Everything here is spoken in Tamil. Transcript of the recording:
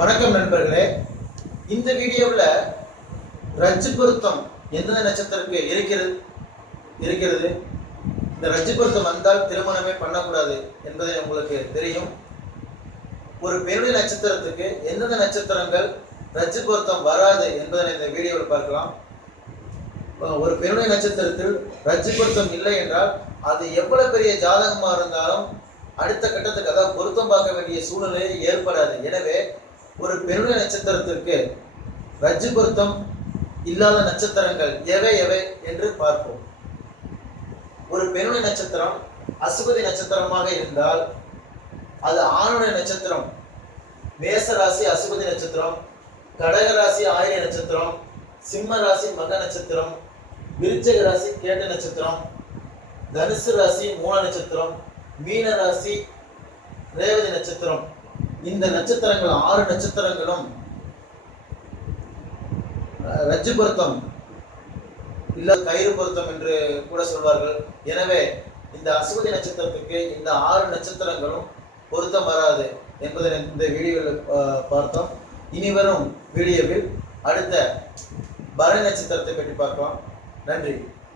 வணக்கம் நண்பர்களே. இந்த வீடியோவில் ரஜ்ஜு பொருத்தம் எந்தெந்த நட்சத்திரத்துக்கு இருக்கிறது இந்த ரஜ்ஜு பொருத்தம் வந்தால் திருமணமே பண்ணக்கூடாது என்பதை உங்களுக்கு தெரியும். ஒரு பெருமை நட்சத்திரத்துக்கு எந்தெந்த நட்சத்திரங்கள் ரஜ்ஜு பொருத்தம் வராது என்பதை இந்த வீடியோவில் பார்க்கலாம். ஒரு பெருமை நட்சத்திரத்தில் ரஜ்ஜு பொருத்தம் இல்லை என்றால் அது எவ்வளவு பெரிய ஜாதகமாக இருந்தாலும் அடுத்த கட்டத்துக்கு அதாவது பொருத்தம் பார்க்க வேண்டிய சூழ்நிலை ஏற்படாது. எனவே ஒரு பெருமை நட்சத்திரத்திற்கு ரஜ்ஜு பொருத்தம் இல்லாத நட்சத்திரங்கள் எவை எவை என்று பார்ப்போம். ஒரு பெருமை நட்சத்திரம் அசுபதி நட்சத்திரமாக இருந்தால் அது ஆணுடைய நட்சத்திரம். மேச ராசி அசுபதி நட்சத்திரம், கடக ராசி ஆயிர நட்சத்திரம், சிம்ம ராசி மக நட்சத்திரம், விருச்சிக ராசி கேட்ட நட்சத்திரம், தனுசு ராசி மூல நட்சத்திரம், மீன ராசி ரேவதி நட்சத்திரம். இந்த நட்சத்திரங்கள் 6 நட்சத்திரங்களும் ரஜ்ஜு பொருத்தம் இல்ல கயிறு பொருத்தம் என்று கூட சொல்வார்கள். எனவே இந்த அசுபதி நட்சத்திரத்துக்கு இந்த 6 நட்சத்திரங்களும் பொருத்தம் வராது என்பதை இந்த வீடியோவில் பார்த்தோம். இனி வரும் வீடியோவில் அடுத்த பரணி நட்சத்திரத்தை பற்றி பார்க்கலாம். நன்றி.